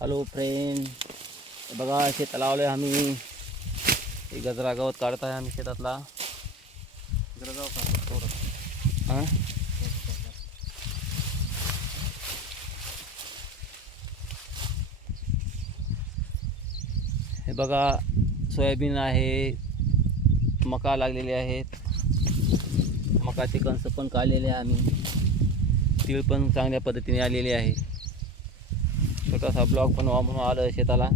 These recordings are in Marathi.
हॅलो फ्रेंड बघा शेत लावलं आहे आम्ही गजरा गवत काढत आहे आम्ही शेतातला थोडं। हां? हे बघा सोयाबीन आहे मका लागलेले आहेत। मकाचे कणस पण काढलेले आहे आम्ही तीळ पण चांगल्या पद्धतीने आलेले आहे। छोटासा ब्लॉग पण म्हणून आलं शेताला.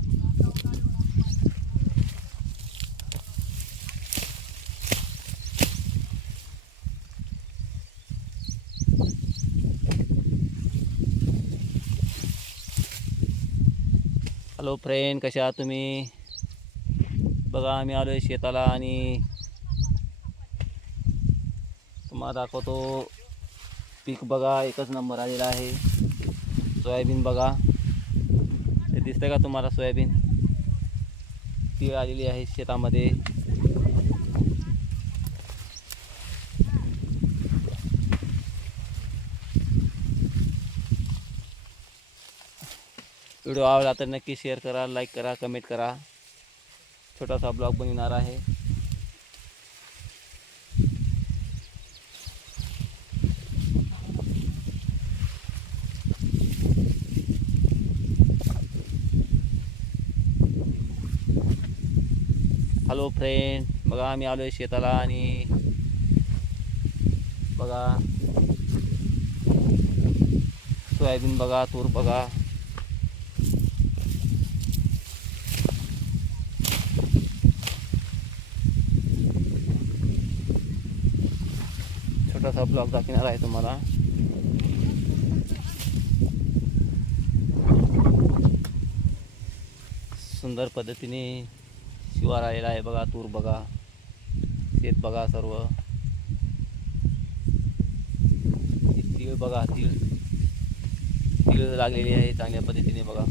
हॅलो फ्रेंड कसे आहात तुम्ही? बघा आम्ही आलो आहे शेताला आणि तुम्हाला दाखवतो. पीक बघा एकच नंबर आलेला आहे. सोयाबीन बघा. ते दिसतंय का तुम्हाला सोयाबीन? ती आलेली आहे शेतामध्ये. व्हिडिओ आवडला तर नक्की शेअर करा लाईक करा कमेंट करा. छोटासा ब्लॉग बनविणार आहे. हॅलो फ्रेंड बघा आम्ही आलो आहे शेताला आणि बघा. सोयाबीन बघा तूर बघा. छोटासा ब्लॉग दाखवणार आहे तुम्हाला. सुंदर पद्धतीने शिवार आलेला आहे बघा तूर बघा शेत बघा सर्व. तीळ बघा तीळ. तीळ लागलेली आहे चांगल्या पद्धतीने बघा.